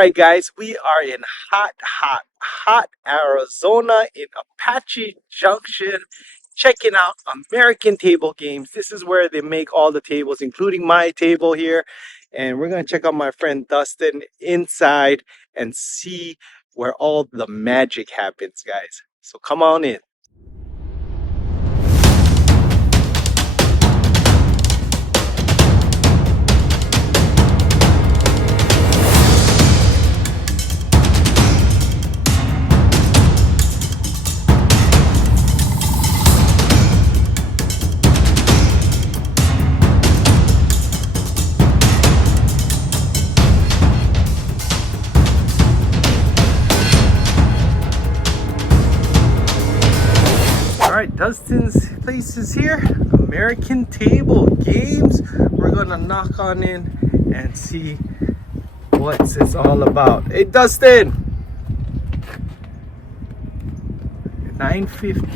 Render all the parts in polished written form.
right, guys, we are in hot Arizona in Apache Junction, checking out American Table Games. This is where they make all the tables, including my table here. And we're going to check out my friend Dustin inside and see where all the magic happens, guys. So come on in. Alright, Dustin's place is here. American Table Games. We're gonna knock on in and see what it's all about. Hey Dustin! 950.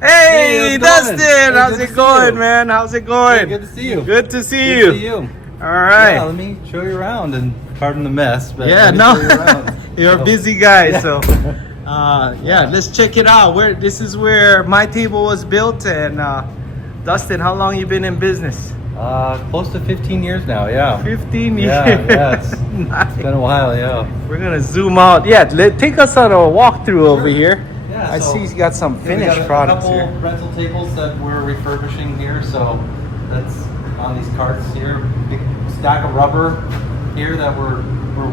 Hey, Dustin! How's it going, man? How's it going? Hey, good to see you. Good to see Good you. to see you. Alright. Yeah, let me show you around, and pardon the mess, but Yeah, let me no. show you around. You're a busy guy, so yeah, let's check it out. This is where my table was built. And Dustin, how long you been in business? Close to 15 years now, yeah. 15 years. Yeah, it's Nice. been a while, yeah. We're gonna zoom out. Yeah, take us on a walkthrough over here. Yeah, I so see he's got some finished we got products a couple here. rental tables that we're refurbishing here, so that's on these carts here. Big stack of rubber here that we're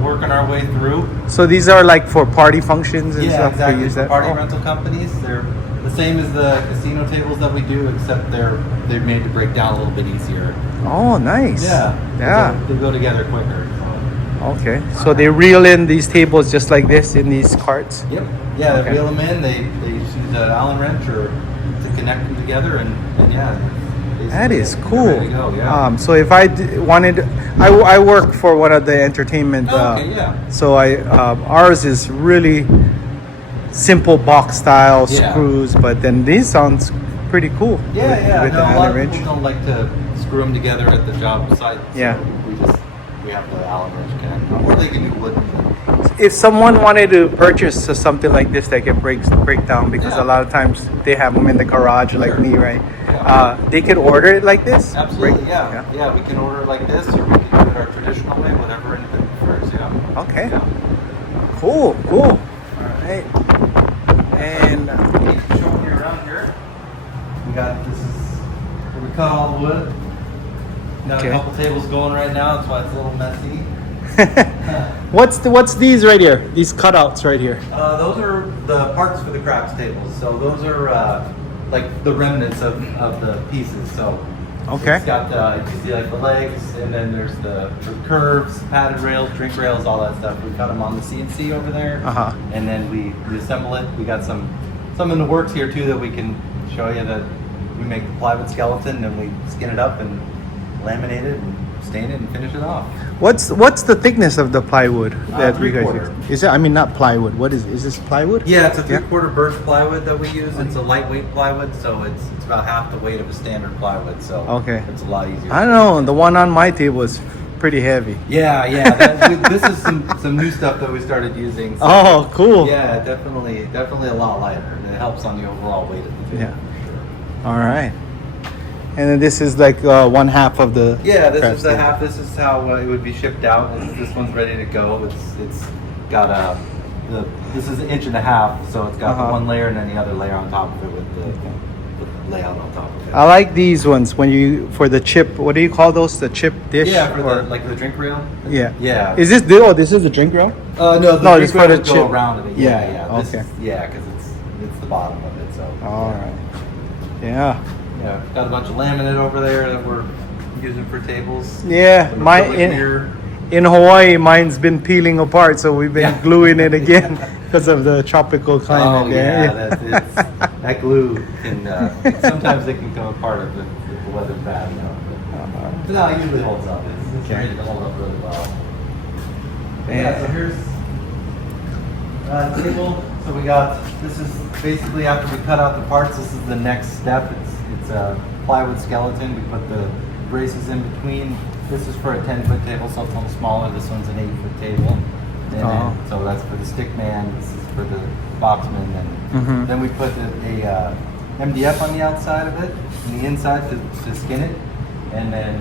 working our way through. So these are like for party functions and Yeah, stuff. exactly. We use that. Party Oh. rental companies. They're the same as the casino tables that we do, except they're made to break down a little bit easier. Oh, nice. Yeah. They go together quicker. So. Okay. So they reel in these tables just like this in these carts. Yep. Yeah, Okay. they reel them in. They use an Allen wrench or to connect them together, and yeah. That is they're cool. ready to go, yeah. So if I wanted, I work for one of the entertainment. Okay, yeah. So ours is really simple box style Yeah. screws, but then these sounds pretty cool. Yeah. With No, the a lot Allen of wrench. people don't like to screw them together at the job site. So Yeah. we have the Allen wrench connect, or they can do wood. If someone wanted to purchase something like this that can break down, because Yeah. a lot of times they have them in the garage like Sure. me, right? Yeah. They could order it like this. Absolutely, Break- yeah. We can order it like this, or we can do it our traditional way, whatever anybody prefers, yeah. Okay. Yeah. Cool. All right. And Showing you around here. This is where we cut all the wood. Got Okay. a couple tables going right now, that's why it's a little messy. what's these right here? These cutouts right here. Those are the parts for the craps tables. So those are like the remnants of the pieces. So Okay. it's got you can see like the legs, and then there's the curves, padded rails, drink rails, all that stuff. We cut them on the CNC over there, and then we assemble it. We got some in the works here too that we can show you, that we make the plywood skeleton, and we skin it up and laminate it and stain it and finish it off. What's the thickness of the plywood that you guys 3/4. use? Is it? I mean, not plywood. What is this plywood? Yeah, it's a 3/4 birch plywood that we use. It's a lightweight plywood, so it's about half the weight of a standard plywood. So Okay. it's a lot easier. I don't know. The one on my table is pretty heavy. Yeah. This is some new stuff that we started using. So Oh, cool. Yeah, definitely a lot lighter, and it helps on the overall weight of the table. Yeah. All right. And then this is like 1/2 of the. Yeah, this craft is the table. half. This is how it would be shipped out. This one's ready to go. It's got this is 1.5 inches, so it's got the one layer and then the other layer on top of it with the layout on top of it. I like these ones for the chip. What do you call those? The chip dish? Yeah, for or- the drink rail. Yeah. Yeah. Is this this is the drink rail? No, No, drink it's for rail the would go chip. around it. Yeah. This Okay. is, because it's the bottom of it. So. All right. Yeah. Yeah, got a bunch of laminate over there that we're using for tables. Yeah. Some My acrylic mirror. in Hawaii, mine's been peeling apart, so we've been Yeah. gluing it again because of the tropical climate. Oh yeah, that glue can sometimes it can come apart if the weather's bad. But no, it usually holds up. It's Okay. ready to hold up really well. And- Yeah, so here's table. So this is basically after we cut out the parts. This is the next step. It's a plywood skeleton. We put the braces in between This is for a 10-foot table, so it's a little smaller. This one's an 8-foot table. And then, so that's for the stick man. This is for the boxman. And then we put a MDF on the outside of it, and the inside to skin it, and then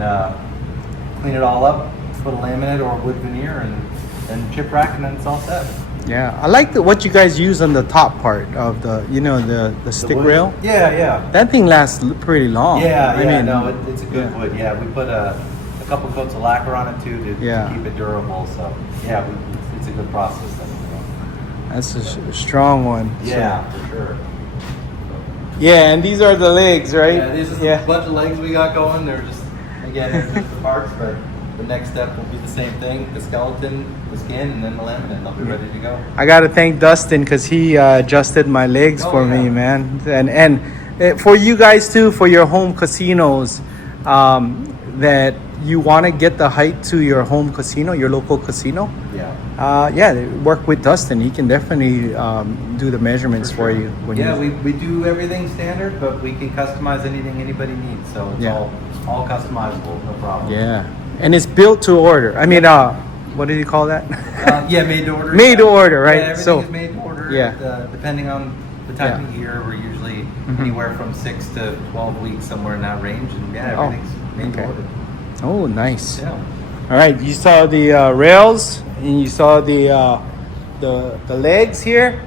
clean it all up. Put a laminate or a wood veneer, and chip rack, and then it's all set. Yeah, I like what you guys use on the top part of the, the stick wood? rail. Yeah. That thing lasts pretty long. It's a good wood. Yeah, we put a couple coats of lacquer on it too to keep it durable. So yeah, it's a good process. That's a strong one. Yeah, for sure. Yeah, and these are the legs, right? Yeah, these are a bunch of legs we got going. They're just the parts, but the next step will be the same thing: the skeleton, the skin, and then the laminate. They'll be ready to go. I gotta thank Dustin because he adjusted my legs for me, man. And for you guys too, for your home casinos, that you want to get the height to your home casino, your local casino. Work with Dustin. He can definitely do the measurements for you. We do everything standard, but we can customize anything anybody needs. So it's all customizable, no problem. Yeah. And it's built to order. I mean, what did you call that? Made to order. Made to order, right? Yeah, everything is made to order. Yeah. Depending on the time of year, we're usually anywhere from 6 to 12 weeks, somewhere in that range. And everything's made to order. Oh, nice. Yeah. All right, you saw the rails, and you saw the legs here,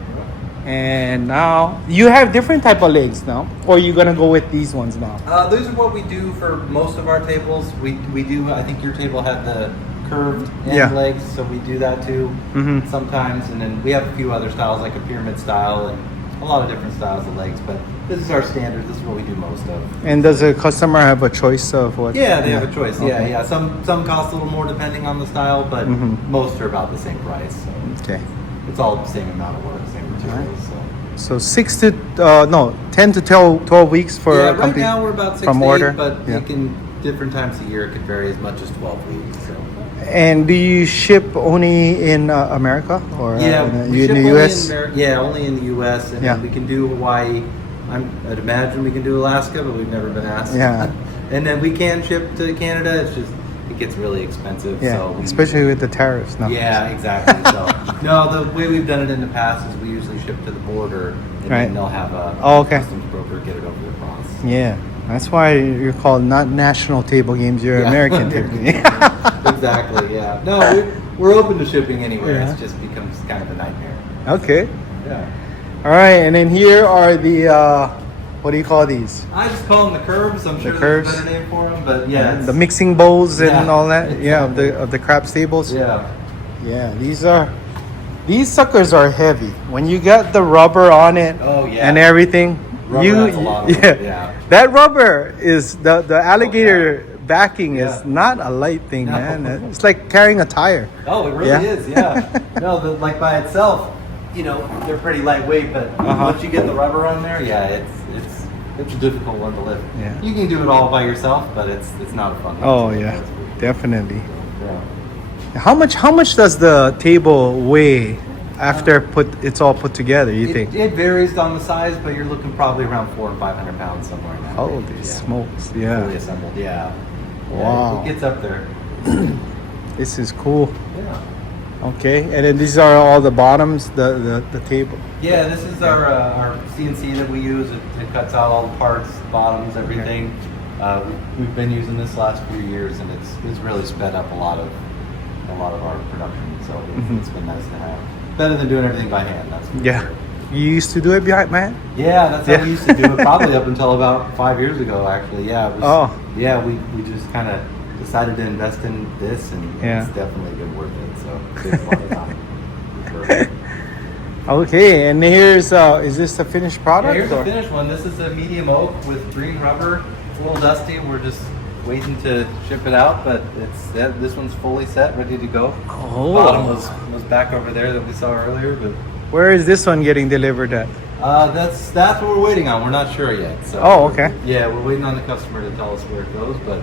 and now you have different type of legs now, or you're gonna go with these ones now? Those are what we do for most of our tables. We do. I think your table had the curved end legs, so we do that too sometimes. And then we have a few other styles, like a pyramid style, and a lot of different styles of legs. But this is our standard. This is what we do most of. And does a customer have a choice of what? Yeah, they have a choice. Okay. Yeah. Some cost a little more depending on the style, but most are about the same price. So okay. It's all the same amount of work, same materials. Right. So 10 to 12 weeks for a right now we're about 6 from to 8, order, but it can different times of year it could vary as much as 12 weeks. So. And do you ship only in America or we ship in only the US? Only in the US, and we can do Hawaii. I'd imagine we can do Alaska, but we've never been asked. Yeah. And then we can ship to Canada. It's just it gets really expensive. Yeah, so especially with the tariffs now. Yeah, exactly. So no, the way we've done it in the past is we usually ship to the border, and then they'll have a customs broker get it over across. Yeah, that's why you're called not national table games. You're American table games. Exactly. Yeah. No, we're open to shipping anywhere. It just becomes kind of a nightmare. Okay. Yeah. All right, and then here are the what do you call these? I just call them the curves. I'm sure there's a better name for them, but the mixing bowls and all that. Exactly. Yeah, of the craps tables. Yeah. Yeah, these suckers are heavy. When you got the rubber on it and everything, that's a lot of work, yeah. That rubber is the alligator backing is not a light thing, man. It's like carrying a tire. Oh, it really is, yeah. No, like by itself, they're pretty lightweight, but once you get the rubber on there, it's a difficult one to lift. Yeah. You can do it all by yourself, but it's not fun. Oh yeah, definitely. Yeah. How much does the table weigh after it's all put together? You think? It varies on the size, but you're looking probably around 400 or 500 pounds somewhere in that. Holy smokes! Yeah. Fully assembled. Yeah. Wow. It gets up there. This is cool. Yeah. Okay, and then these are all the bottoms, the table. Yeah, this is our CNC that we use. It cuts out all the parts, bottoms, everything. We've been using this last few years, and it's really sped up a lot of our production. So it's been nice to have. Better than doing everything by hand. That's for sure. You used to do it behind my hand? Yeah, that's how we used to do it. Probably up until about 5 years ago, actually. Yeah. Yeah, we just kind of decided to invest in this, and it's definitely been worth it. So it's a lot of time. Okay, and here's is this the finished product? Yeah, here's the finished one. This is a medium oak with green rubber. It's a little dusty. We're just waiting to ship it out, but this one's fully set, ready to go. Oh, bottom was back over there that we saw earlier, but where is this one getting delivered at? That's what we're waiting on. We're not sure yet. So okay. Yeah, we're waiting on the customer to tell us where it goes, but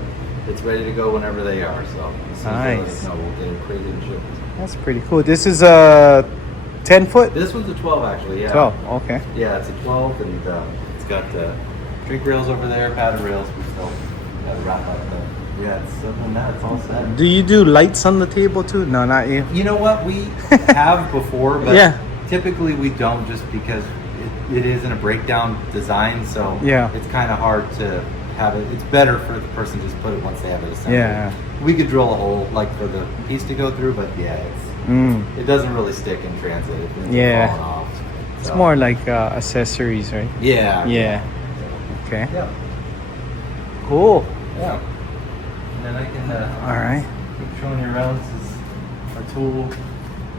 it's ready to go whenever they are. So as soon as they let us know, we'll get it created and shipped. That's pretty cool. This is a 10-foot? This one's a 12, actually. Yeah. 12. Okay. Yeah, it's a 12, and it's got drink rails over there, padded rails. We still got to wrap up Yeah, other than that, it's all set. Do you do lights on the table too? No, not you. You know what? We have before, but Yeah. typically we don't, just because it isn't a breakdown design, so Yeah. it's kind of hard to have it. It's better for the person to just put it once they have it assembled. Yeah. We could drill a hole like for the piece to go through, but yeah, it doesn't really stick in transit. It ends up Yeah. falling off. It's So, more like accessories, right? Yeah. Yeah. Okay. Yeah. Cool. Yeah. And then I can All right. keep showing you around. This is our tool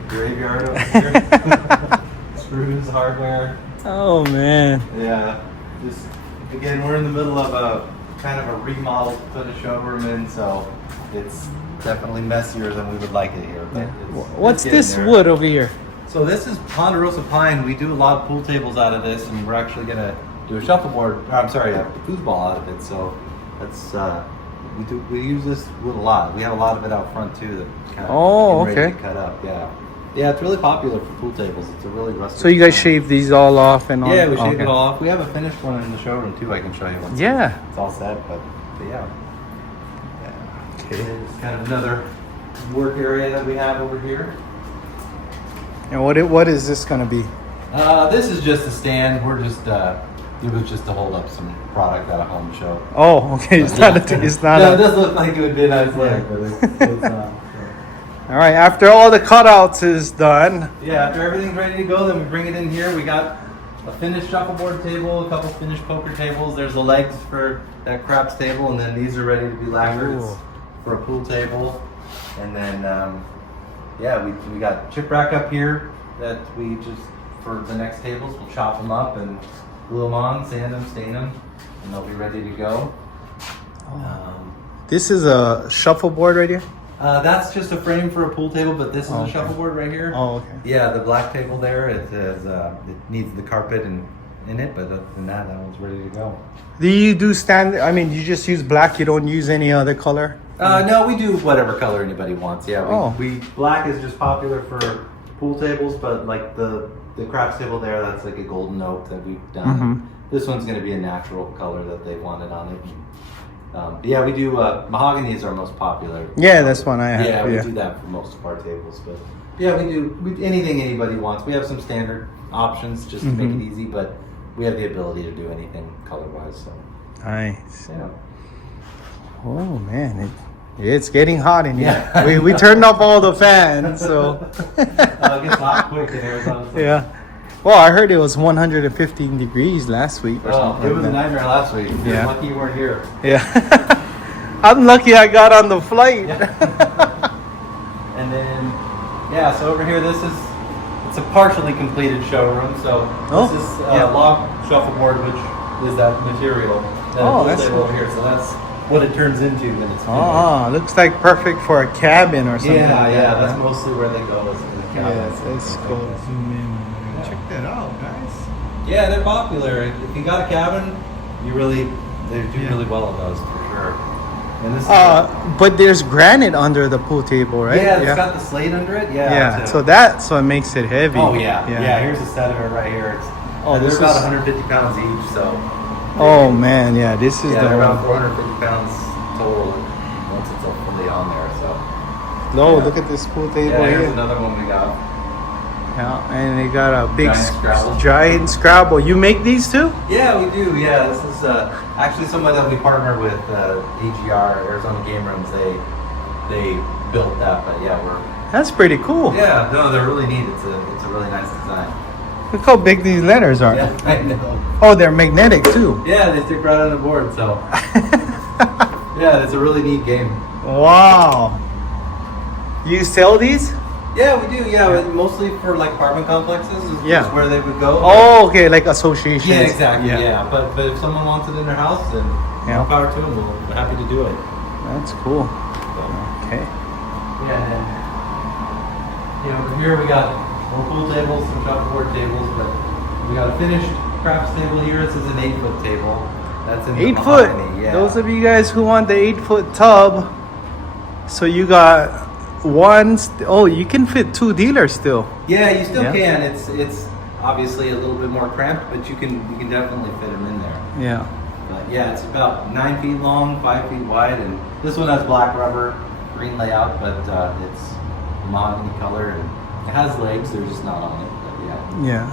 graveyard over here. Screws, hardware. Oh man. Yeah. Just again, we're in the middle of a kind of a remodel to put a showroom in, so it's definitely messier than we would like it here. But What's it's this getting there. wood over here? So this is Ponderosa pine. We do a lot of pool tables out of this, and we're actually gonna do a shuffleboard. I'm sorry, a foosball out of it. So that's we use this wood a lot. We have a lot of it out front too. That kind of Oh, ready okay. to cut up. Yeah, yeah. It's really popular for pool tables. It's a really rustic. So you guys design. shave these all off and all? Yeah, we shave Okay. it all off. We have a finished one in the showroom too. I can show you once. Yeah. It's all set, but yeah. Okay. It's kind of another work area that we have over here. And what is this gonna be? This is just a stand. We're just it was just to hold up some product at a home show. Oh, okay. It's not. It's not. No, it does look like it would be a nice leg, but it's not. All right. After all the cutouts is done. Yeah, after everything's ready to go, then we bring it in here. We got a finished shuffleboard table, a couple finished poker tables. There's the legs for that craps table, and then these are ready to be lacquered Cool. for a pool table. And then, yeah, we got chip rack up here that we just, for the next tables, we'll chop them up and glue them on, sand them, stain them, and they'll be ready to go. This is a shuffleboard right here. That's just a frame for a pool table, but this is Oh, a okay. shuffleboard right here. Oh, okay. Yeah, the black table there, it needs the carpet in it, but other than that, that one's ready to go. Do you do stand? I mean, you just use black. You don't use any other color. No, we do whatever color anybody wants. Yeah, Oh. we black is just popular for pool tables, but like the craps table there, that's like a golden oak that we've done. Mhm. This one's going to be a natural color that they wanted on it. But yeah, we do mahogany is our most popular. Yeah, that's one I have. Yeah, we do that for most of our tables, but yeah, we do anything anybody wants. We have some standard options just to make it easy, but we have the ability to do anything color-wise. So Nice. yeah. Oh man, it's getting hot in here. Yeah. We turned off all the fans, so It gets hot quick in Arizona. So. yeah. Well, I heard it was 115 degrees last week or Oh, something. it was a like that. nightmare last week. You're Yeah. lucky you weren't here. Yeah. I'm lucky I got on the flight. And then, yeah, so over here, it's a partially completed showroom. So Oh, this is yeah. log shuffleboard, which is that material. That Oh, pool that's table over here. So that's what it turns into when it's finished. Oh, looks like perfect for a cabin or something. Yeah, like yeah, that, that's right? mostly where they go is in the cabin. Yes, let's go zoom in. Check that out, guys. Yeah, they're popular. If you got a cabin, they do really well at those for sure. And this is But there's granite under the pool table, right? yeah, it's got the slate under it. Yeah. Yeah, so- so it makes it heavy. Oh yeah, yeah. Here's a set of it right here. Oh, They're this about is- 150 pounds each, so Oh man, yeah, this is yeah, the they're about one. 450 pounds total once it's all fully on there. So No, yeah. look at this pool table yeah, here's here. another one we got. Yeah, and they got a big Giant Scrabble. giant Scrabble. You make these too? Yeah, we do. Yeah, this is actually someone that we partner with, AGR Arizona Game Rooms. They built that, but yeah, That's pretty cool. yeah, no, they're really neat. It's a really nice design. Look how big these letters are. Yeah, I know. Oh, they're magnetic too. Yeah, they stick right on the board. So yeah, it's a really neat game. Wow. You sell these? Yeah, we do. Yeah, but mostly for like apartment complexes is Yeah. where they would go. Oh, okay, like associations. yeah, exactly. Yeah, but if someone wants it in their house, then Yeah. more power to them. We're happy to do it. That's cool. So, Okay. yeah, and then over here we got more pool tables, some shuffleboard tables, but we got a finished craps table here. This is an 8-foot table. That's in the 8 foot. mahogany, Yeah. Those of you guys who want the 8-foot tub, so you got oh, you can fit 2 dealers still. Yeah, you still Yeah. can. It's obviously a little bit more cramped, but you can definitely fit them in there. Yeah. But Yeah, it's about 9 feet long, 5 feet wide, and this one has black rubber, green layout, but it's mahogany color, and it has legs. They're just not on it. But yeah. Yeah.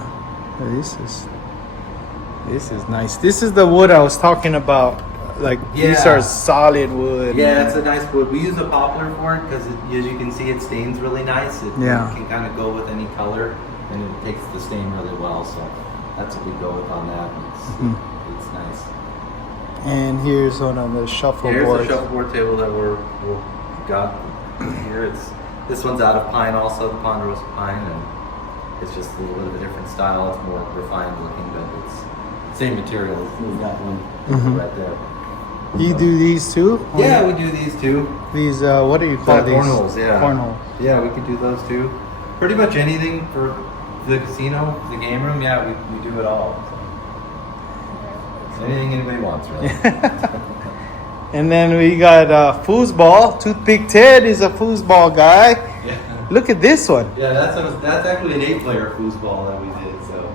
This is nice. This is the wood I was talking about. Like these are solid wood. Yeah, it's a nice wood. We use a poplar for it because, as you can see, it stains really nice. It can kind of go with any color, and it takes the stain really well. So that's what we go with on that. It's nice. And here's one on the shuffleboard. Here's the shuffleboard table that we've got here. This one's out of pine, also the ponderosa pine, and it's just a little bit of a different style. It's more refined looking, but it's same material. We've got one right there. You do these too? Yeah, we do these too. These, what do you call these? Cornholes, yeah. Cornholes. Yeah, we can do those too. Pretty much anything for the casino, the game room, yeah, we do it all. So anything anybody wants, really. And then we got foosball. Toothpick Ted is a foosball guy. Yeah. Look at this one. Yeah, that's actually an 8-player foosball that we did. So.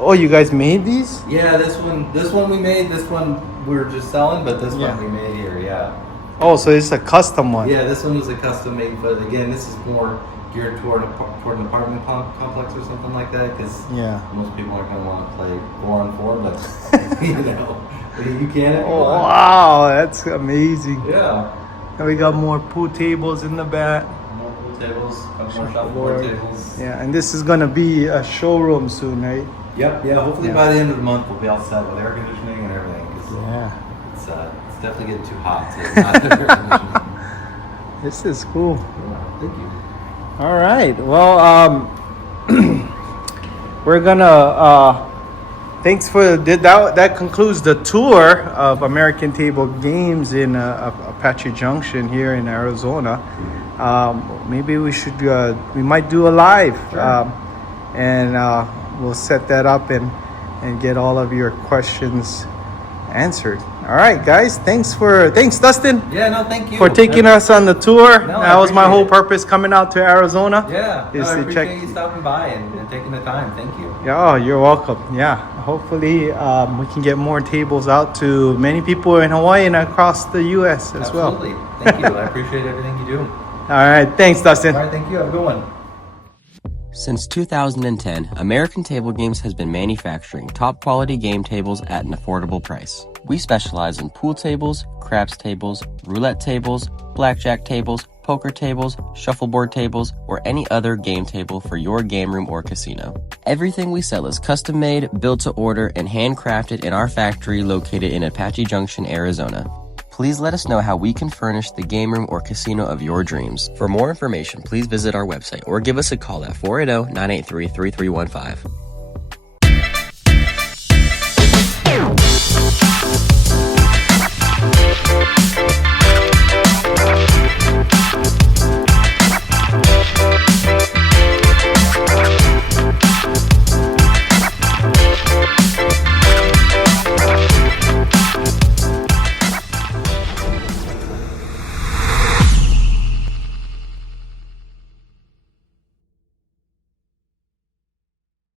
Oh, you guys made these? Yeah, this one we made. This one we were just selling, but this one we made here. Yeah. Oh, so it's a custom one. Yeah, this one was a custom made, but again, this is more geared toward an apartment complex or something like that, because most people aren't going to want to play 4-on-4, but you know, you can. Oh, wow, that's amazing. Yeah. And we got more pool tables in the back. More pool tables, a couple more shuffleboard tables. Yeah, and this is going to be a showroom soon, right? Yep. Yeah. Hopefully by the end of the month we'll be all set with air conditioning and everything. It's definitely getting too hot to not have air conditioning. This is cool. Yeah, thank you. All right. Well, we're gonna. Thanks for that concludes the tour of American Table Games in Apache Junction here in Arizona. Maybe we should. We might do a live, and we'll set that up and get all of your questions answered. All right, guys. Thanks, Dustin. Yeah, no, thank you for taking us on the tour. No, that was my whole purpose coming out to Arizona. Yeah, is I to appreciate check. you stopping by and taking the time. Thank you. Yeah, oh, you're welcome. Yeah, hopefully we can get more tables out to many people in Hawaii and across the U.S. as well. Absolutely. Thank you. I appreciate everything you do. All right, thanks, Dustin. All right, thank you. Have a good one. Since 2010, American Table Games has been manufacturing top-quality game tables at an affordable price. We specialize in pool tables, craps tables, roulette tables, blackjack tables, poker tables, shuffleboard tables, or any other game table for your game room or casino. Everything we sell is custom-made, built to order, and handcrafted in our factory located in Apache Junction, Arizona. Please let us know how we can furnish the game room or casino of your dreams. For more information, please visit our website or give us a call at 480-983-3315.